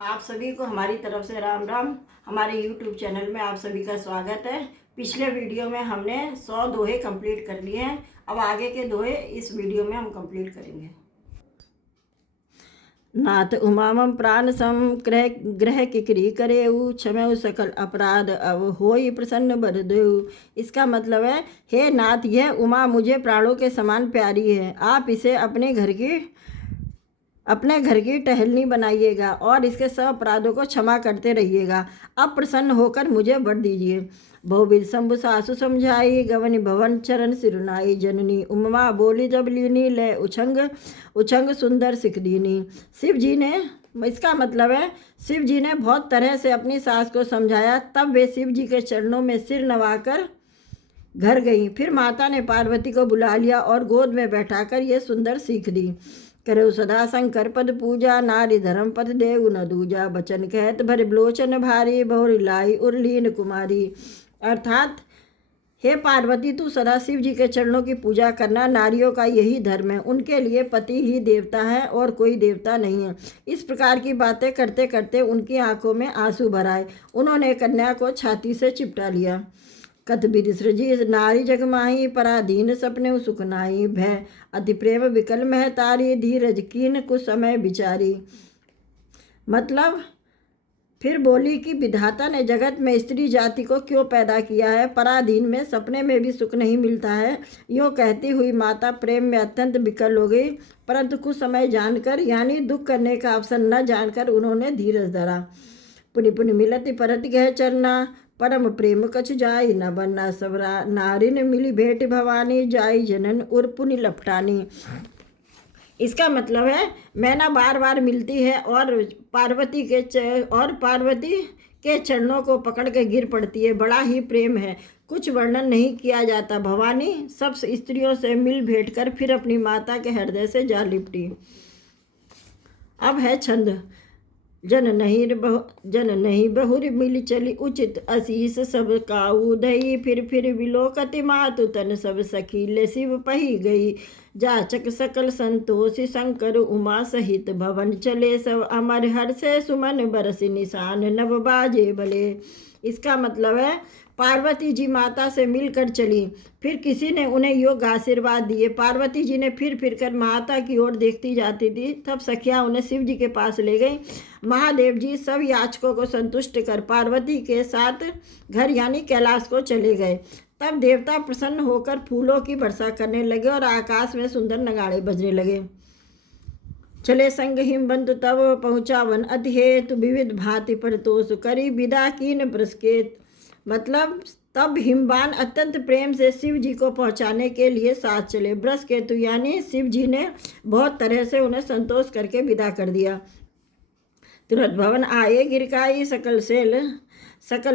आप सभी को हमारी तरफ से राम राम। हमारे YouTube चैनल में आप सभी का स्वागत है। पिछले वीडियो में हमने 100 दोहे कंप्लीट कर लिए हैं। अब आगे के दोहे इस वीडियो में हम कंप्लीट करेंगे। नाथ उमामम प्राण सम ग्रह किकरी करेऊ क्षमेऊ सकल अपराध अब होई प्रसन्न बरदेऊ। इसका मतलब है, हे नाथ, यह उमा मुझे प्राणों के समान प्यारी है। आप इसे अपने घर की टहलनी बनाइएगा और इसके सब अपराधों को क्षमा करते रहिएगा। अब प्रसन्न होकर मुझे वर दीजिए। बहुविध शंभु सासु समझाई गवनी भवन चरण सिरुनाई जननी उमा बोली जब लीनी ले उछंग उछंग सुंदर सिख दीनी। शिव जी ने, इसका मतलब है, शिव जी ने बहुत तरह से अपनी सास को समझाया। तब वे शिव जी के चरणों में सिर नवाकर घर गई। फिर माता ने पार्वती को बुला लिया और गोद में बैठाकर ये सुंदर सीख दी। करो सदा शंकर पद पूजा नारी धर्म पद देव न दूजा। बचन कहत भर ब्लोचन भारी बहुरी लाई उर्लीन कुमारी। अर्थात, हे पार्वती, तू सदा शिव जी के चरणों की पूजा करना। नारियों का यही धर्म है। उनके लिए पति ही देवता है और कोई देवता नहीं है। इस प्रकार की बातें करते करते उनकी आंखों में आंसू भर आए। उन्होंने कन्या को छाती से चिपटा लिया। कत विधि सृजी नारी जगमाही पराधीन सपने सुखनाई। भय अति प्रेम विकल महतारी धीरज कीन कुछ समय बिचारी। मतलब, फिर बोली कि विधाता ने जगत में स्त्री जाति को क्यों पैदा किया है। पराधीन में सपने में भी सुख नहीं मिलता है। यूँ कहती हुई माता प्रेम में अत्यंत विकल हो गई, परंतु कुछ समय जानकर, यानी दुख करने का अवसर न जानकर, उन्होंने धीरज धरा। पुनि पुनि मिलति परत गह चरना परम प्रेम कछ जाई न बनना। सबरा नारी ने मिली भेंट भवानी जाई जनन उर पुनि लपटानी। इसका मतलब है, मैना बार बार मिलती है और पार्वती के चरणों को पकड़ के गिर पड़ती है। बड़ा ही प्रेम है, कुछ वर्णन नहीं किया जाता। भवानी सब स्त्रियों से मिल भेंट कर फिर अपनी माता के हृदय से जा लिपटी। अब है छंद। जन नहीं बहुर मिल चली उचित असीस सब काऊ दई। फिर विलोकति मातु तन सब सखीले शिव पही गई। जाचक सकल संतोषी शंकर उमा सहित भवन चले। सब अमर हर से सुमन बरस निशान नव बाजे भले। इसका मतलब है, पार्वती जी माता से मिलकर चली। फिर किसी ने उन्हें योग आशीर्वाद दिए। पार्वती जी ने फिर कर माता की ओर देखती जाती थी। तब सखियाँ उन्हें शिव जी के पास ले गई। महादेव जी सब याचकों को संतुष्ट कर पार्वती के साथ घर यानी कैलाश को चले गए। तब देवता प्रसन्न होकर फूलों की वर्षा करने लगे और आकाश में सुंदर नगाड़े बजने लगे। चले संग हिमबंत तब पहुँचा वन अतिहेतु विविध भांति परतोष करी विदा कीन पुरस्केत। मतलब, तब हिमवान अत्यंत प्रेम से शिव जी को पहुंचाने के लिए साथ चले। बृहस्केतु यानी शिव जी ने बहुत तरह से उन्हें संतोष करके विदा कर दिया। तुरंत भवन आए गिरकाई सकल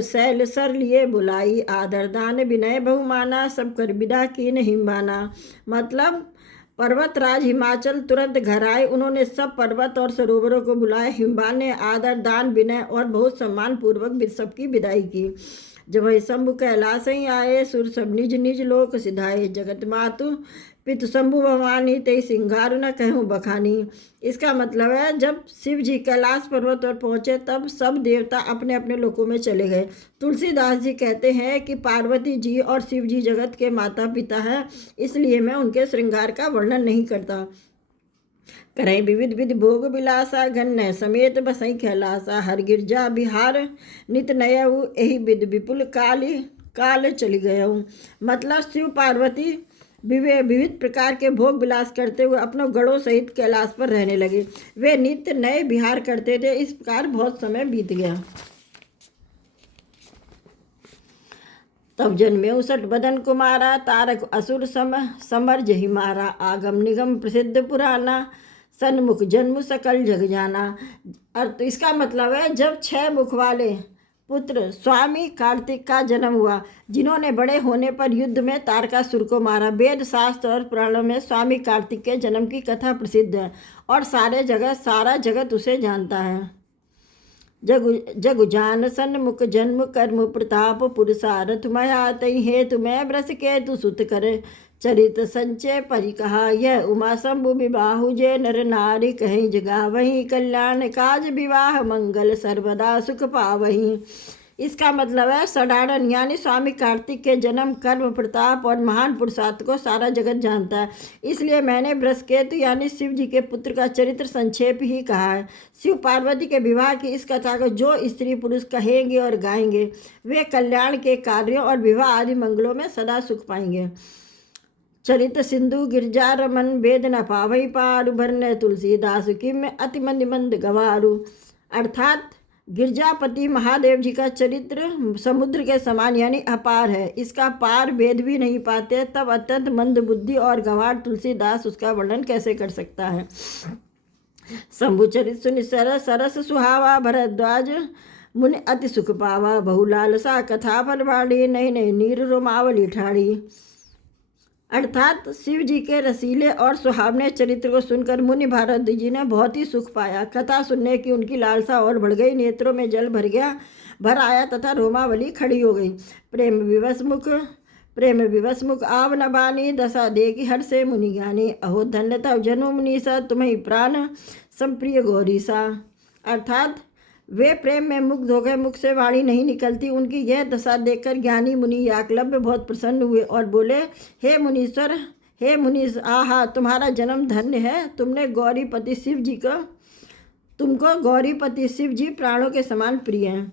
शैल सर लिए बुलाई। आदर दान विनय बहुमाना सब कर विदा कीन हिमवाना। मतलब, पर्वतराज हिमाचल तुरंत घर आए। उन्होंने सब पर्वत और सरोवरों को बुलाया। हिमवान ने आदर दान विनय और बहुत सम्मान पूर्वक सबकी विदाई की। जब वही शंभु कैलाश ही आए सुर सब निज निज लोक सिधाए। जगत मातु पितु शंभु भवानी ते सिंगार न कहूँ बखानी। इसका मतलब है, जब शिव जी कैलाश पर्वत पर पहुँचे तब सब देवता अपने अपने लोकों में चले गए। तुलसीदास जी कहते हैं कि पार्वती जी और शिव जी जगत के माता पिता हैं, इसलिए मैं उनके श्रृंगार का वर्णन नहीं करता। करई विविध विधि भोग विलासा गन्नय समेत बसई कैलासा। हर गिरजा बिहार नित नयऊ यही विध विपुल काल चली गयऊ। मतलब, शिव पार्वती विविध प्रकार के भोग विलास करते हुए अपनों गणों सहित कैलाश पर रहने लगे। वे नित्य नए विहार करते थे। इस प्रकार बहुत समय बीत गया। तब जन्मे 59 बदन कुमारा तारक असुर समर जहि मारा। आगम निगम प्रसिद्ध पुराना सन्मुख जन्म सकल जग जाना। और इसका मतलब है, जब 6 मुख वाले पुत्र स्वामी कार्तिक का जन्म हुआ, जिन्होंने बड़े होने पर युद्ध में तारकासुर को मारा। वेद शास्त्र और पुराणों में स्वामी कार्तिक के जन्म की कथा प्रसिद्ध है और सारा जगत उसे जानता है। जगु जान सन्मुख जन्म कर्म प्रताप पुरुषारथ मया तई हेतु मैं ब्रस के तु सुत कर चरित संचय परि कहा, यह उमा शंभु विबाहु जे नर नारी कहीं जगा वहीं कल्याण काज विवाह मंगल सर्वदा सुख पावहीं। इसका मतलब है सडानन यानी स्वामी कार्तिक के जन्म, कर्म, प्रताप और महान पुरुषार्थ को सारा जगत जानता है, इसलिए मैंने बृहस्पति यानी शिव जी के पुत्र का चरित्र संक्षेप ही कहा है। शिव पार्वती के विवाह की इस कथा को जो स्त्री पुरुष कहेंगे और गाएंगे वे कल्याण के कार्यों और विवाह आदि मंगलों में सदा सुख पाएंगे। चरित सिंधु गिरजा रमन वेद न पावई पारु भरने तुलसीदास की में अति मंद मंद गवारू। अर्थात गिरजापति महादेव जी का चरित्र समुद्र के समान यानी अपार है, इसका पार वेद भी नहीं पाते, तब अत्यंत मंद बुद्धि और गंवार तुलसीदास उसका वर्णन कैसे कर सकता है। शंभु चरित सुनि सरस सुहावा भरद्वाज मुनि अति सुख पावा बहुलालसा कथा फलवाड़ी नहीं नहीं नीर रोमावली ठाड़ी। अर्थात शिव जी के रसीले और सुहावने चरित्र को सुनकर मुनि भारत जी ने बहुत ही सुख पाया। कथा सुनने की उनकी लालसा और बढ़ गई, नेत्रों में जल भर आया तथा रोमावली खड़ी हो गई। प्रेम विवश मुख आव न बानी दशा देखी हर से मुनि ज्ञानी अहो धन्य तव जनु मुनीसा तुम्हें प्राण संप्रिय गौरीसा। अर्थात वे प्रेम में मुग्ध हो गए, मुख से वाणी नहीं निकलती। उनकी यह दशा देखकर ज्ञानी मुनि याकलव्य बहुत प्रसन्न हुए और बोले, हे मुनीश्वर, हे मुनीश, आहा तुम्हारा जन्म धन्य है। तुमको गौरीपति शिव जी प्राणों के समान प्रिय हैं।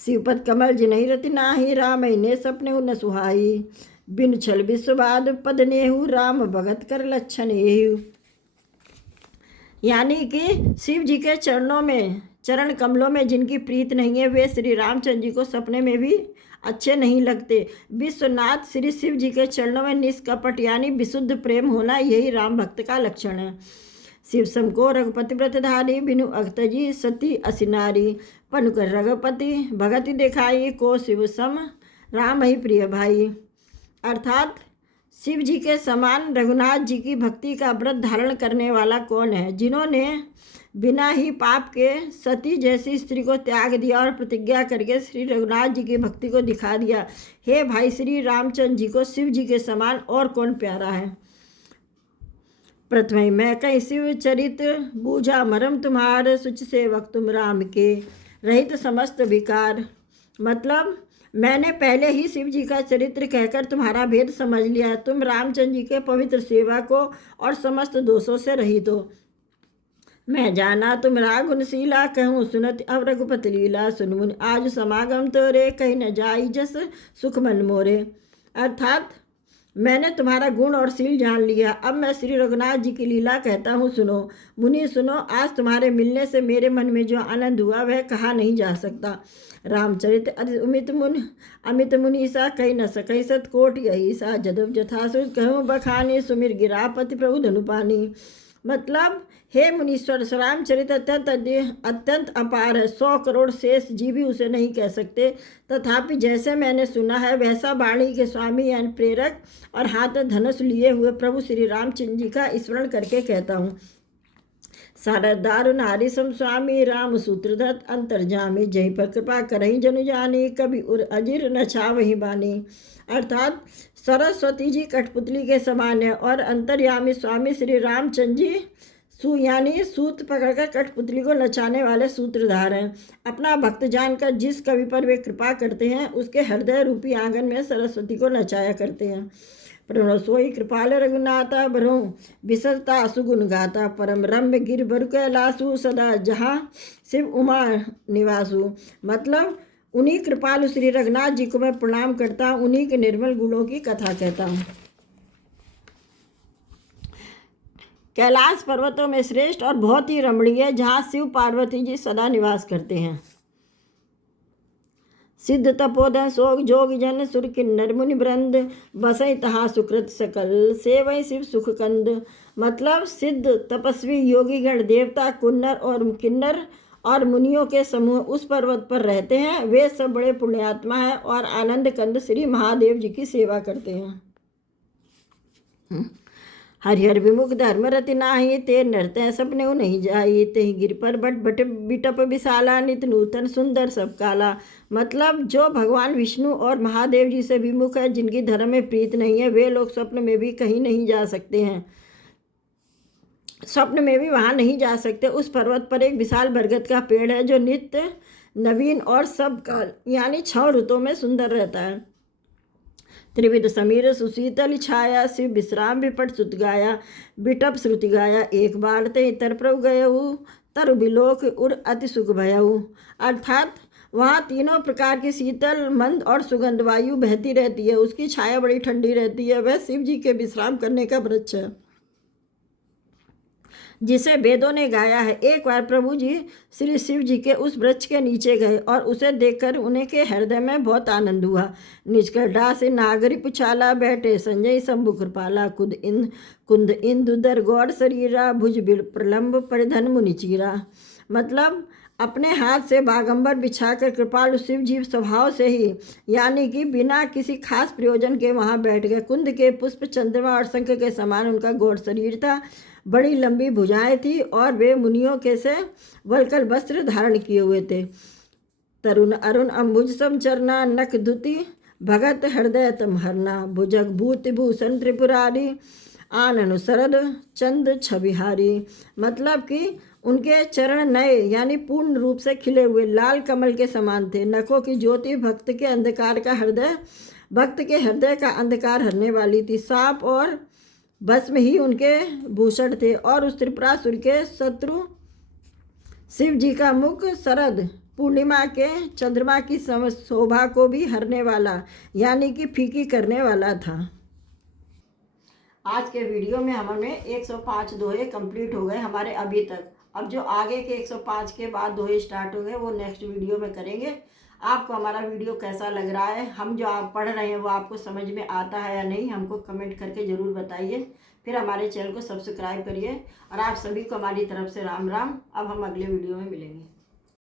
शिवपद कमल जिनहि रति नाही राम ने सपने उन सुहाई बिन छल विश्ववाद पद नेहु राम भगत कर लक्षण एहु। यानी कि शिव जी के चरण कमलों में जिनकी प्रीत नहीं है वे श्री रामचंद्र जी को सपने में भी अच्छे नहीं लगते। विश्वनाथ श्री शिव जी के चरणों में निष्कपट यानी विशुद्ध प्रेम होना यही राम भक्त का लक्षण है। शिव सम को रघुपति व्रतधारी बिनु अक्त जी सती असिनारी पनुकर रघुपति भगति दिखाई को शिव सम राम ही प्रिय भाई। अर्थात शिव जी के समान रघुनाथ जी की भक्ति का व्रत धारण करने वाला कौन है, जिन्होंने बिना ही पाप के सती जैसी स्त्री को त्याग दिया और प्रतिज्ञा करके श्री रघुनाथ जी की भक्ति को दिखा दिया। हे भाई, श्री रामचंद्र जी को शिव जी के समान और कौन प्यारा है। प्रथम मैं कहीं शिव चरित बूझा मरम तुम्हार सुच सेवक तुम राम के रहित समस्त विकार। मतलब मैंने पहले ही शिव जी का चरित्र कहकर तुम्हारा भेद समझ लिया। तुम रामचंद्र जी के पवित्र सेवा को और समस्त दोषों से रहित हो। मैं जाना तुम्हारा गुणशीला कहूँ सुनत अब रघुपति लीला सुन मुनि आज समागम तोरे कहीं न जाई जस सुख मन मोरे। अर्थात मैंने तुम्हारा गुण और शील जान लिया, अब मैं श्री रघुनाथ जी की लीला कहता हूँ, सुनो मुनि सुनो। आज तुम्हारे मिलने से मेरे मन में जो आनंद हुआ वह कहा नहीं जा सकता। रामचरित अमित मुनीसा कही न सकई सतकोट यही सा जदव जथासु कहूँ बखानी सुमिर गिरापति प्रभु धनुपानी। मतलब हे मुनीश्वर, रामचरित अत्यंत अपार है, 100 करोड़ शेष जी भी उसे नहीं कह सकते। तथापि जैसे मैंने सुना है वैसा वाणी के स्वामी यानी प्रेरक और हाथ में धनुष लिए हुए प्रभु श्री रामचंद्र जी का स्मरण करके कहता हूँ। सारदारु नारी सम स्वामी राम सूत्रधत अंतर्जामी जहीं पर कृपा करहीं जनु जानी कभी उर अजिर न छावही बानी। अर्थात सरस्वती जी कठपुतली के समान है और अंतर्यामी स्वामी श्री रामचंद्र जी यानी सूत पकड़कर कठपुतली को नचाने वाले सूत्रधार हैं। अपना भक्त जानकर जिस कवि पर वे कृपा करते हैं उसके हृदय रूपी आंगन में सरस्वती को नचाया करते हैं। प्रणव सोई कृपाल रघुनाथा बरो विसरता सुगुन गाता परम रम्य गिर बर कैलासु सदा जहाँ शिव उमा निवासु। मतलब उन्हीं कृपालु श्री रघुनाथ जी को मैं प्रणाम करता हूँ, उन्हीं के निर्मल गुणों की कथा कहता हूँ। कैलाश पर्वतों में श्रेष्ठ और बहुत ही रमणीय जहाँ शिव पार्वती जी सदा निवास करते हैं। सिद्ध तपोधन सोग जोग जन सुर किन्नर मुनि वृंद बसई तहा सुकृत सकल सेवई शिव सुख कंद। मतलब सिद्ध तपस्वी योगी गण देवता किन्नर और मुनियों के समूह उस पर्वत पर रहते हैं। वे सब बड़े पुण्यात्मा हैं और आनंद कंद श्री महादेव जी की सेवा करते हैं। हरिहर विमुख धर्मरति नाही, ते नृत्य सपने नहीं जाई, ते गिर पर बट बिटप विशाला, नित नूतन सुंदर सब काला। मतलब जो भगवान विष्णु और महादेव जी से विमुख है, जिनकी धर्म में प्रीत नहीं है, वे लोग स्वप्न में भी कहीं नहीं जा सकते हैं, स्वप्न में भी वहाँ नहीं जा सकते। उस पर्वत पर एक विशाल बरगद का पेड़ है जो नित्य नवीन और सब काल यानी 6 ऋतुओं में सुंदर रहता है। त्रिविध समीर सुशीतल छाया, शिव विश्राम विपट सुत गाया, बिटप श्रुति गाया, एक बार ते इतर प्रभु गयऊ, तरु बिलोक उर अति सुख भयऊ। अर्थात वहाँ तीनों प्रकार की शीतल मंद और सुगंध वायु बहती रहती है, उसकी छाया बड़ी ठंडी रहती है। वह शिव जी के विश्राम करने का वृक्ष है जिसे वेदों ने गाया है। एक बार प्रभु जी श्री शिव जी के उस वृक्ष के नीचे गए और उसे देखकर उन्हें के हृदय में बहुत आनंद हुआ। निष्कर्षा से नागरी पुछाला, बैठे संजय शंभु कृपाला, कुंद इंदुदर गौर शरीरा, भुज प्रलंब परिधन मुनिचीरा। मतलब अपने हाथ से बागंबर बिछाकर कृपालु शिव जी स्वभाव से ही यानी कि बिना किसी खास प्रयोजन के वहाँ बैठ गए। कुंद के पुष्प चंद्रमा और शंख के समान उनका गौर शरीर था, बड़ी लंबी भुजाएं थी और वे मुनियों के से वलकल वस्त्र धारण किए हुए थे। तरुण अरुण अम्बुज सम चरना, नख धुति भगत हृदय तम हरना, भुजग भूति भूषण त्रिपुरारी, आनन शरद चंद छबिहारी। मतलब कि उनके चरण नए यानी पूर्ण रूप से खिले हुए लाल कमल के समान थे। नखों की ज्योति भक्त के हृदय का अंधकार हरने वाली थी। सांप और भस्म ही उनके भूषण थे और उस त्रिपुरासुर के शत्रु शिव जी का मुख शरद पूर्णिमा के चंद्रमा की शोभा को भी हरने वाला यानी कि फीकी करने वाला था। आज के वीडियो में हमारे 105 दोहे कंप्लीट हो गए हमारे अभी तक। अब जो आगे के 105 के बाद दोहे स्टार्ट होंगे वो नेक्स्ट वीडियो में करेंगे। आपको हमारा वीडियो कैसा लग रहा है, हम जो आप पढ़ रहे हैं वो आपको समझ में आता है या नहीं, हमको कमेंट करके ज़रूर बताइए। फिर हमारे चैनल को सब्सक्राइब करिए और आप सभी को हमारी तरफ से राम राम। अब हम अगले वीडियो में मिलेंगे।